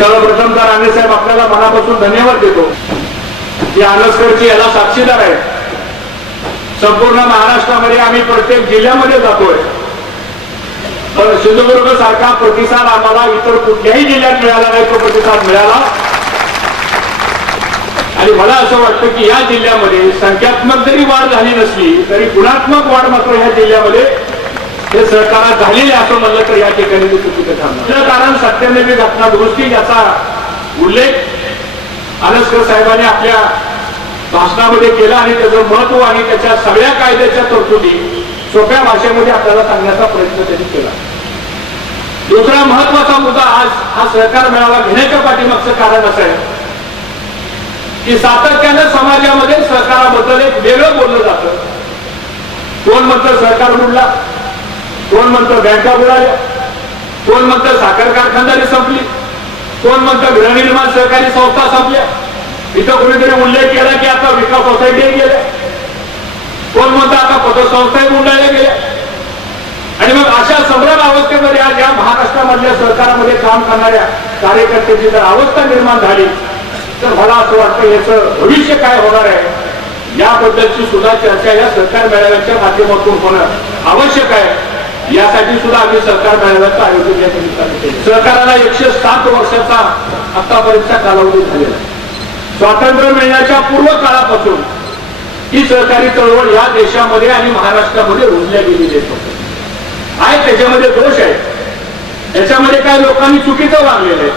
सर्वप्रथम तर राणे साहेब आपल्याला मनापासून धन्यवाद देतो की आनसकरची याला साक्षीदार आहे। संपूर्ण महाराष्ट्रामध्ये आम्ही प्रत्येक जिल्ह्यामध्ये जातोय, पण सिंधुदुर्ग सारखा प्रतिसाद आम्हाला इतर कुठल्याही जिल्ह्यात मिळाला नाही, तो प्रतिसाद मिळाला। आणि मला असं वाटतं की या जिल्ह्यामध्ये संख्यात्मक जरी वाढ झाली नसली तरी गुणात्मक वाढ मात्र या जिल्ह्यामध्ये हे सहकारात झालेले असं म्हणलं तर या ठिकाणी ते चुकीचं ठरणार। कारण 97वी घटना दुरुस्ती याचा उल्लेख आनसकर साहेबांनी आपल्या भाषणामध्ये केला आणि त्याचं महत्व आणि त्याच्या सगळ्या कायद्याच्या तरतुदी सोप्या भाषेमध्ये आपल्याला सांगण्याचा प्रयत्न त्यांनी केला। दुसरा महत्वाचा मुद्दा आज हा सहकार मेळावा घेण्याच्या पाठीमागचं कारण असं आहे की सातत्यानं समाजामध्ये सहकाराबद्दल एक वेगळं बोललं जातं। कोण म्हणतं सहकार बुडला, कोण म्हणतं बँका बुडाल्या, कोण म्हणतं साखर कारखानदारी संपली, कोण म्हणतं गृहनिर्माण सहकारी संस्था संपल्या, इथं कोणीतरी उल्लेख केला की आता विकास सोसायटी गेल्या, कोण म्हणतं आता पतसंस्थाही बुडायला गेल्या। आणि मग अशा संभ्रम अवस्थेमध्ये आज या महाराष्ट्रामधल्या सहकारामध्ये काम करणाऱ्या कार्यकर्त्यांची जर अवस्था निर्माण झाली तर मला असं वाटतं याचं भविष्य काय होणार आहे याबद्दलची सुद्धा चर्चा या सहकार मेळाव्याच्या माध्यमातून होणं आवश्यक आहे। यासाठी सुद्धा आम्ही सहकार मेळाव्याचं आयोजन या निमित्ताने केलं। सहकाराला 107 वर्षाचा आतापर्यंतचा कालावधी झालेला आहे। स्वातंत्र्य मिळण्याच्या पूर्व काळापासून ही सहकारी चळवळ या देशामध्ये आणि महाराष्ट्रामध्ये रुजल्या गेलेली आहे। त्याच्यामध्ये दोष आहे, याच्यामध्ये काय लोकांनी चुकीचं वागलेलं आहे,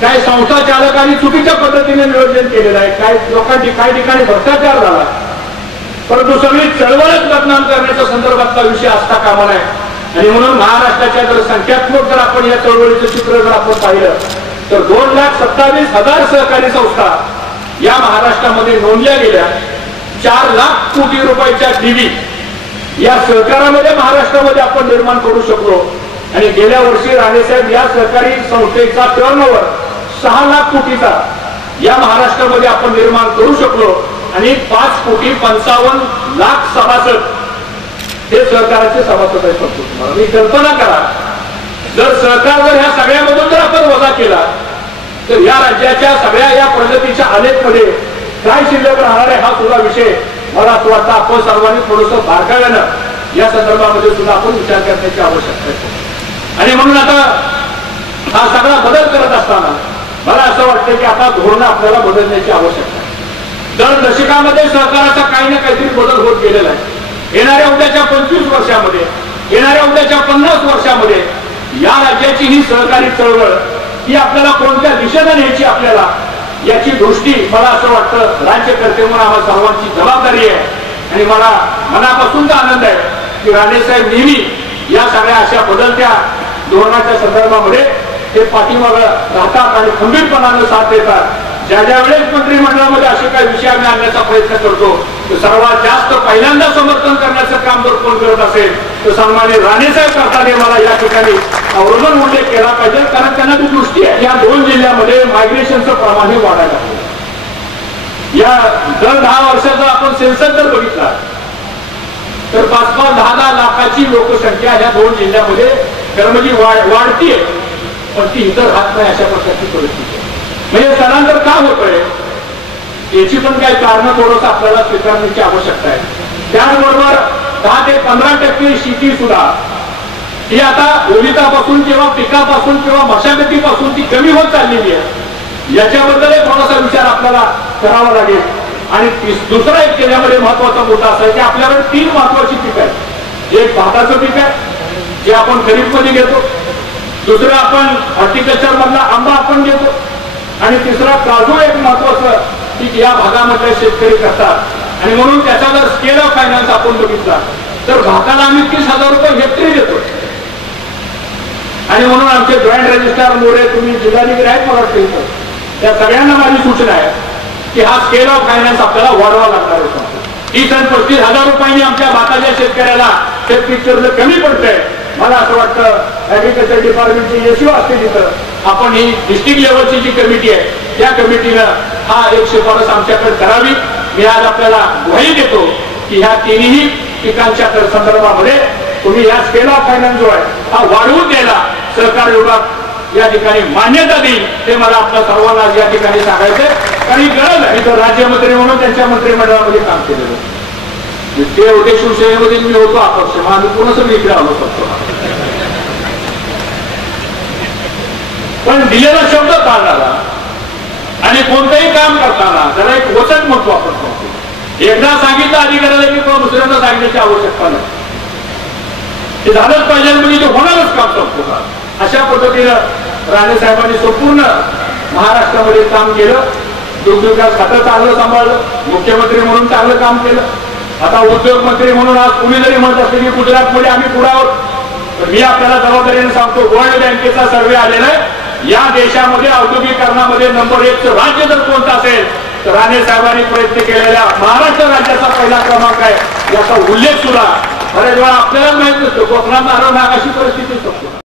काय संस्था चालकांनी चुकीच्या पद्धतीने नियोजन केलेलं आहे, काय लोकांची काही ठिकाणी भ्रष्टाचार झाला, परंतु सगळी चळवळच बदनाम करण्याच्या संदर्भातला विषय असता कामा नये। आणि म्हणून महाराष्ट्राच्या जर संख्यात्मक जर आपण या चळवळीचं चित्र जर आपण पाहिलं तर 2,27,000 सहकारी संस्था या महाराष्ट्रामध्ये नोंदल्या गेल्या। 4 लाख कोटी रुपयाच्या ठेवी या सहकारामध्ये महाराष्ट्रामध्ये आपण निर्माण करू शकलो। आणि गेल्या वर्षी राणेसाहेब या सहकारी संस्थेचा टर्नओव्हर 6 लाख कोटीचा या महाराष्ट्रामध्ये आपण निर्माण करू शकलो आणि 5,55,00,000 सभासद हे सहकाराचे सभासद आहेत। तुम्ही कल्पना करा, जर सहकार जर ह्या सगळ्यामधून जर आपण वजा केला तर या राज्याच्या सगळ्या या प्रगतीच्या आलेखमध्ये काय शिल्लक राहणार आहे हा सुद्धा विषय मला असं वाटतं आपण सर्वांनी थोडंसं बारकाव्यानं या संदर्भामध्ये सुद्धा आपण विचार करण्याची आवश्यकता आहे। आणि म्हणून आता हा सगळा बदल करत असताना मला असं वाटतं की आता धोरण आपल्याला बदलण्याची आवश्यकता आहे। दर दशकामध्ये सहकाराचा काही ना काहीतरी बदल होत गेलेला आहे। येणाऱ्या उद्याच्या 25 वर्षामध्ये, येणाऱ्या उद्याच्या 50 वर्षामध्ये या राज्याची ही सहकारी चळवळ ही आपल्याला कोणत्या दिशेने न्यायची आपल्याला याची दृष्टी मला असं वाटतं राज्यकर्ते म्हणून आम्हा सर्वांची जबाबदारी आहे। आणि मला मनापासूनचा आनंद आहे की राणेसाहेब नेहमी या सगळ्या अशा बदलत्या धोरणाच्या संदर्भामध्ये ते पाठीमागे राहतात आणि खंबीरपणाने साथ देतात। ज्या ज्या वेळेस मंत्रिमंडळामध्ये असे काही विषय आम्ही आणण्याचा प्रयत्न करतो तर सर्वात जास्त पहिल्यांदा समर्थन करण्याचं काम जर कोण करत असेल तर सन्माननीय राणेसाहेब करतात हे मला या ठिकाणी आवर्जून उल्लेख केला पाहिजे। कारण त्यांना ती दृष्टी आहे या 2 जिल्ह्यामध्ये मायग्रेशनचं प्रमाण हे वाढायला पाहिजे। या दर 10 वर्षाचा आपण सेन्सस जर बघितला तर 5-10 लाखाची लोकसंख्या ह्या 2 जिल्ह्यामध्ये कर्मजी वाढतीये, पण ती इतर राहत नाही अशा प्रकारची परिस्थिती आहे। म्हणजे स्थलांतर का होतंय याची पण काही कारण थोडंसं आपल्याला स्वीकारण्याची आवश्यकता आहे। त्याचबरोबर 10 ते 15% शेती सुद्धा ही आता ओलितापासून किंवा पिकापासून किंवा मशागतीपासून ती कमी होत चाललेली आहे। याच्याबद्दल थोडासा विचार आपल्याला करावा लागेल। आणि दुसरा एक त्याच्यामध्ये महत्वाचा मुद्दा असा आहे की आपल्याकडे 3 महत्वाची पिकं आहेत। एक भाताचं पीक आहे जे आपण खरीप मध्ये घेतो, दुसरं आपण हॉर्टिकल्चर मधला आंबा आपण घेतो आणि तिसरा काजू एक महत्वाचं पीक या भागामध्ये शेतकरी करतात। आणि म्हणून त्याचा जर स्केल ऑफ फायनान्स आपण बघितला तर भाताला आम्ही 30,000 रुपये हेक्टरी देतो। आणि म्हणून आमचे जॉईंट रजिस्ट्रार मोरे तुम्ही जिल्हाधिकारी आहेत मला वाटतं, त्या सगळ्यांना माझी सूचना आहे की हा स्केल ऑफ फायनान्स आपल्याला वाढवा लागणार आहे। 30 आणि 35,000 रुपयांनी आमच्या भाताच्या शेतकऱ्याला ते पिक्चर कमी पडतंय। मला असं वाटतं ऍग्रिकल्चर डिपार्टमेंटची यशस्वी असते तिथं आपण ही डिस्ट्रिक्ट लेवलची जी कमिटी आहे त्या कमिटीनं हा एक शिफारस आमच्याकडे करावी। मी आज आपल्याला ग्वाही देतो की ह्या 3ही पिकांच्या संदर्भामध्ये तुम्ही या स्केल ऑफ फायनान्स जो आहे हा वाढवून द्यायला सहकार विभाग या ठिकाणी मान्यता देईल ते मला आपल्या सर्वांना या ठिकाणी सांगायचंय. कारण ही गरज आहे. तर राज्यमंत्री म्हणून त्यांच्या मंत्रिमंडळामध्ये काम केलेलं ते होते. शिवसेनेमध्ये मी होतो अपक्ष, मग आम्ही पुन्हा सगळी इकडे आलो शकतो. पण दिलेला शब्द पाळणारा आणि कोणतंही काम करताना त्याला एक वचन म्हणतो आपण म्हणतो. एकदा सांगितलं अधिकाऱ्याला की किंवा दुसऱ्यांदा सांगण्याची आवश्यकता नाही. ते झालंच पाहिजे म्हणजे ते होणारच काम करतो. अशा पद्धतीनं राणे साहेबांनी संपूर्ण महाराष्ट्रामध्ये काम केलं. दुग्धविकास खातं चांगलं सांभाळलं. मुख्यमंत्री म्हणून चांगलं काम केलं. आता उद्योग मंत्री म्हणून आज कुणी जरी म्हणत असते की गुजरातमध्ये आम्ही पुढे आहोत, तर मी आपल्याला जबाबदारीने सांगतो वर्ल्ड बँकेचा सर्वे आलेला आहे. या देशामध्ये औद्योगिकरणामध्ये नंबर 1चं राज्य जर कोणतं असेल तर राणे साहेबांनी प्रयत्न केलेल्या महाराष्ट्र राज्याचा पहिला क्रमांक आहे. याचा उल्लेख सुद्धा बऱ्याच वेळा आपल्याला माहित नसतो. कोकणात नारळ नाग अशी परिस्थिती असतो.